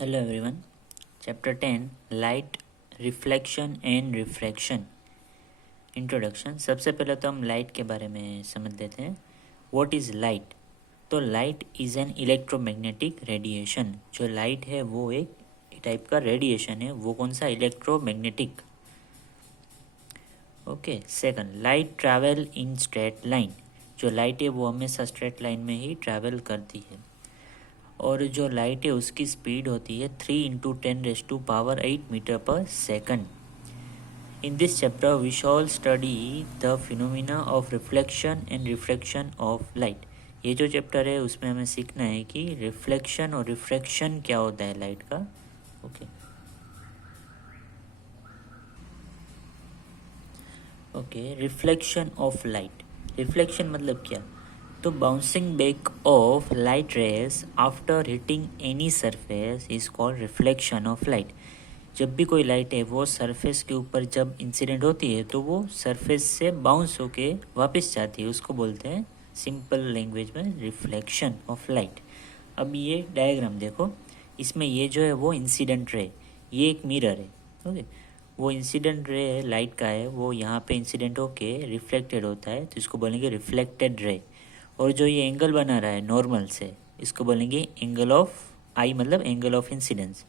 Hello everyone. Chapter 10 light reflection and refraction introduction. सबसे पहले तो हम लाइट के बारे में समझ लेते हैं। What is light? तो light is an electromagnetic radiation. जो लाइट है वो एक टाइप का रेडिएशन है। वो कौन सा? Electromagnetic. Okay. Second, light travel in straight line. जो लाइट है वो हमेशा स्ट्रेट लाइन में ही ट्रैवल करती है। और जो लाइट है उसकी स्पीड होती है 3 × 10⁸ मीटर पर second. In this chapter we shall study the phenomena of reflection and refraction of light. ये जो चैप्टर है उसमें हमें सीखना है कि रिफ्लेक्शन और रिफ्रैक्शन क्या होता है लाइट का। Okay. Reflection of light. Reflection मतलब क्या? तो bouncing back of light rays after hitting any surface is called reflection of light. जब भी कोई लाइट है वो सरफेस के ऊपर जब इंसिडेंट होती है तो वो सरफेस से बाउंस होके वापस जाती है, उसको बोलते हैं सिंपल लैंग्वेज में रिफ्लेक्शन ऑफ लाइट। अब ये डायग्राम देखो, इसमें ये जो है वो इंसिडेंट रे, ये एक मिरर है। ओके। वो इंसिडेंट रे लाइट का है, वो यहाँ पे इंसिडेंट होके रिफ्लेक्टेड होता है तो इसको बोलेंगे रिफ्लेक्टेड रे। और जो ये एंगल बना रहा है नॉर्मल से, इसको बोलेंगे एंगल ऑफ आई, मतलब angle of incidence,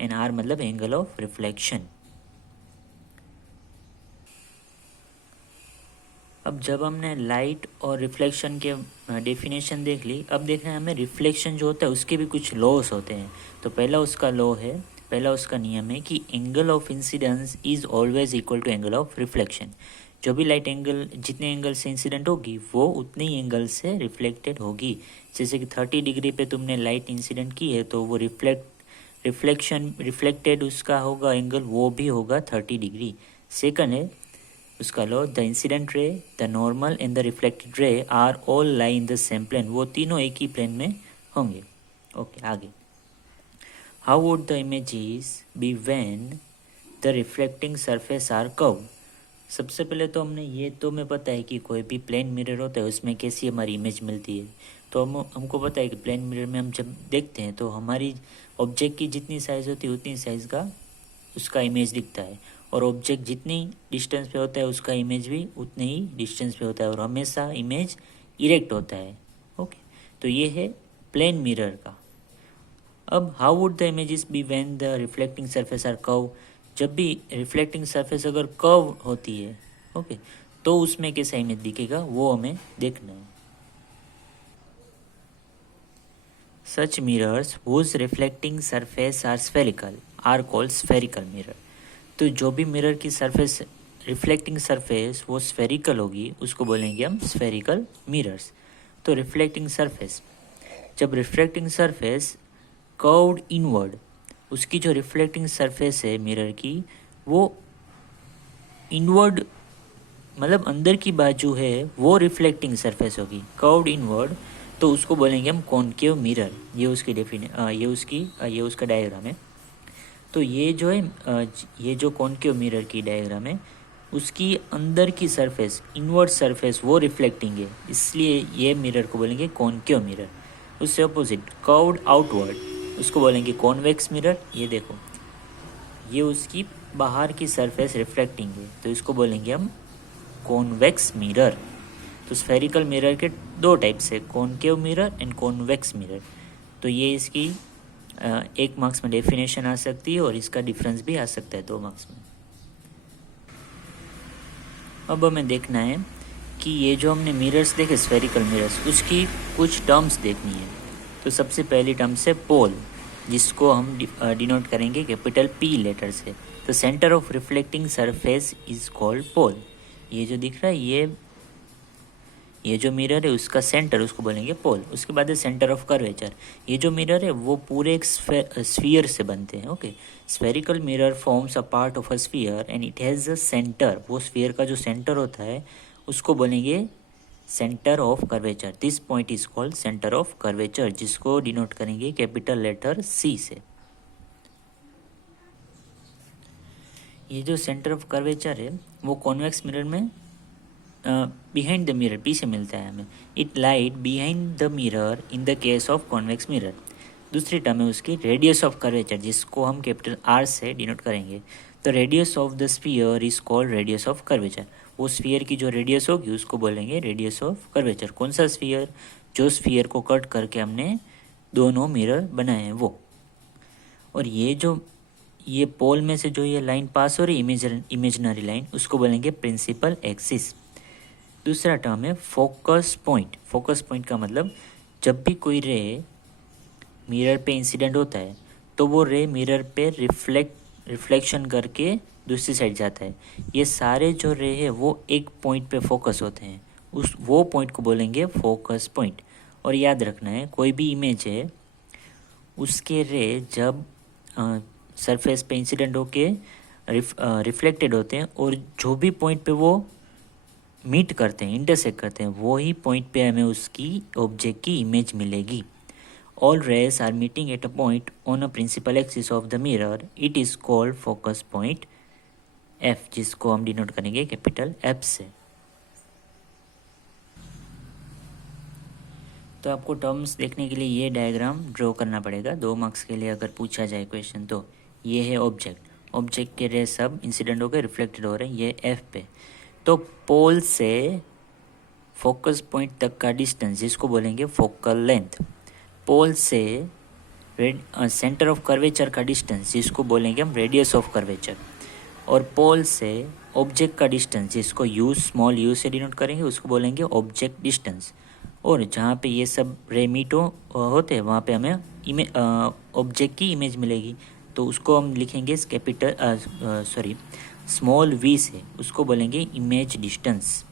and R मतलब एंगल ऑफ रिफ्लेक्शन। अब जब हमने लाइट और रिफ्लेक्शन के डेफिनेशन देख ली, अब देखना है हमें रिफ्लेक्शन जो होता है उसके भी कुछ लॉस होते हैं। तो पहला उसका नियम है कि angle of incidence is always equal to angle of reflection. जो भी लाइट एंगल जितने एंगल से इंसिडेंट होगी वो उतने ही एंगल से रिफ्लेक्टेड होगी। जैसे कि 30 डिग्री पे तुमने लाइट इंसिडेंट की है तो वो रिफ्लेक्टेड उसका होगा एंगल, वो भी होगा 30 डिग्री। सेकंड है उसका law, the incident ray, the normal and the reflected ray are all lie in the same plane. वो तीनों एक ही प्लेन में होंगे। ओके, आगे। How would the images be when the reflecting surface are curve? सबसे पहले तो ये तो हमें पता है कि कोई भी प्लेन मिरर होता है उसमें कैसी हमारी इमेज मिलती है। तो हमको पता है कि प्लेन मिरर में हम जब देखते हैं तो हमारी ऑब्जेक्ट की जितनी साइज़ होती है उतनी साइज़ का उसका इमेज दिखता है, और ऑब्जेक्ट जितनी डिस्टेंस पे होता है उसका इमेज भी उतने ही डिस्टेंस पे होता है, और हमेशा इमेज इरेक्ट होता है। ओके। तो ये है प्लेन मिरर का। अब how would the images be when the reflecting surface are curve? जब भी रिफ्लेक्टिंग सरफेस अगर कर्व होती है, ओके, तो उसमें कैसा इमेज दिखेगा वो हमें देखना है। Such mirrors whose reflecting surface are spherical are called spherical mirror. तो जो भी मिरर की सरफेस रिफ्लेक्टिंग सरफेस वो स्फेरिकल होगी उसको बोलेंगे हम स्फेरिकल मिरर्स। तो रिफ्लेक्टिंग सरफेस, जब रिफ्लेक्टिंग सरफेस कर्व्ड इनवर्ड, उसकी जो रिफ्लेक्टिंग सरफेस है मिरर की वो इनवर्ड मतलब अंदर की बाजू है वो रिफ्लेक्टिंग सरफेस होगी, कर्व्ड इनवर्ड, तो उसको बोलेंगे हम कॉनकेव मिरर। ये उसकी ये उसका डायग्राम है। तो ये जो है ये जो कॉनकेव मिरर की डायग्राम है उसकी अंदर की सरफेस, इनवर्ड सरफेस वो रिफ्लेक्टिंग है, इसलिए ये मिरर को बोलेंगे कॉनकेव मिरर। उससे अपोजिट कर्व्ड आउटवर्ड उसको बोलेंगे कॉन्वेक्स मिरर। ये देखो, ये उसकी बाहर की सरफेस रिफ्लेक्टिंग है तो इसको बोलेंगे हम कॉन्वेक्स मिरर। तो स्फेरिकल मिरर के दो टाइप्स है, concave mirror and convex mirror. तो ये इसकी 1 मार्क्स में डेफिनेशन आ सकती है और इसका डिफरेंस भी आ सकता है 2 मार्क्स में। अब हमें देखना है कि ये जो हमने मिरर्स देखे स्फेरिकल मिरर्स, उसकी कुछ टर्म्स देखनी है। तो सबसे पहली टर्म है पोल, जिसको हम डिनोट करेंगे कैपिटल P लेटर से। तो centre of reflecting surface is called pole. ये जो दिख रहा है ये जो मिरर है उसका सेंटर उसको बोलेंगे पोल। उसके बाद है सेंटर ऑफ कर्वेचर। ये जो मिरर है वो पूरे एक स्फीयर से बनते हैं। Okay. Spherical mirror forms a part of a sphere and it has a centre. वो स्फीयर का जो सेंटर होता है उसको बोलेंगे centre of curvature. This point is called centre of curvature, जिसको डिनोट करेंगे कैपिटल लेटर C से। ये जो सेंटर ऑफ कर्वेचर है वो कॉन्वेक्स मिरर में बिहाइंड द मिरर, पीछे मिलता है हमें। It light behind the mirror in the case of convex mirror. दूसरी टर्म है उसकी रेडियस ऑफ कर्वेचर, जिसको हम कैपिटल आर से डिनोट करेंगे। तो radius of the sphere is called radius of curvature. वो स्फीयर की जो रेडियस होगी उसको बोलेंगे रेडियस ऑफ कर्वेचर। कौन सा स्फीयर? जो स्फीयर को कट करके हमने दोनों मिरर बनाए हैं वो। और ये पोल में से जो ये लाइन पास हो रही इमेजिनरी लाइन, उसको बोलेंगे प्रिंसिपल एक्सिस। दूसरा टर्म है फोकस पॉइंट। फोकस पॉइंट का मतलब जब भी कोई रे मिरर पे इंसिडेंट होता है तो वो रे मिरर पे रिफ्लेक्शन करके दूसरी साइड जाता है। ये सारे जो रे है वो एक पॉइंट पे फोकस होते हैं, वो पॉइंट को बोलेंगे फोकस पॉइंट। और याद रखना है, कोई भी इमेज है उसके रे जब सरफेस पे इंसिडेंट होके रिफ्लेक्टेड होते हैं और जो भी पॉइंट पे वो मीट करते हैं, इंटरसेक्ट करते हैं, वो ही पॉइंट पे हमें उसकी ऑब्जेक्ट की इमेज मिलेगी। All rays are meeting at a point on a principal axis of the mirror, it is called focus point F, जिसको हम डिनोट करेंगे कैपिटल एफ से। तो आपको टर्म्स देखने के लिए ये डायग्राम ड्रॉ करना पड़ेगा 2 मार्क्स के लिए अगर पूछा जाए क्वेश्चन। तो ये है ऑब्जेक्ट के रे सब इंसिडेंट होकर रिफ्लेक्टेड हो रहे हैं, ये एफ पे। तो पोल से फोकस पॉइंट तक का डिस्टेंस, जिसको बोलेंगे फोकल लेंथ। पोल से सेंटर ऑफ कर्वेचर का डिस्टेंस, जिसको बोलेंगे हम रेडियस ऑफ कर्वेचर। और पोल से ऑब्जेक्ट का डिस्टेंस, जिसको स्मॉल यू से डिनोट करेंगे, उसको बोलेंगे ऑब्जेक्ट डिस्टेंस। और जहाँ पे ये सब रे मीट होते हैं वहाँ पे हमें ऑब्जेक्ट की इमेज मिलेगी। तो उसको हम लिखेंगे स्मॉल वी से, उसको बोलेंगे इमेज डिस्टेंस।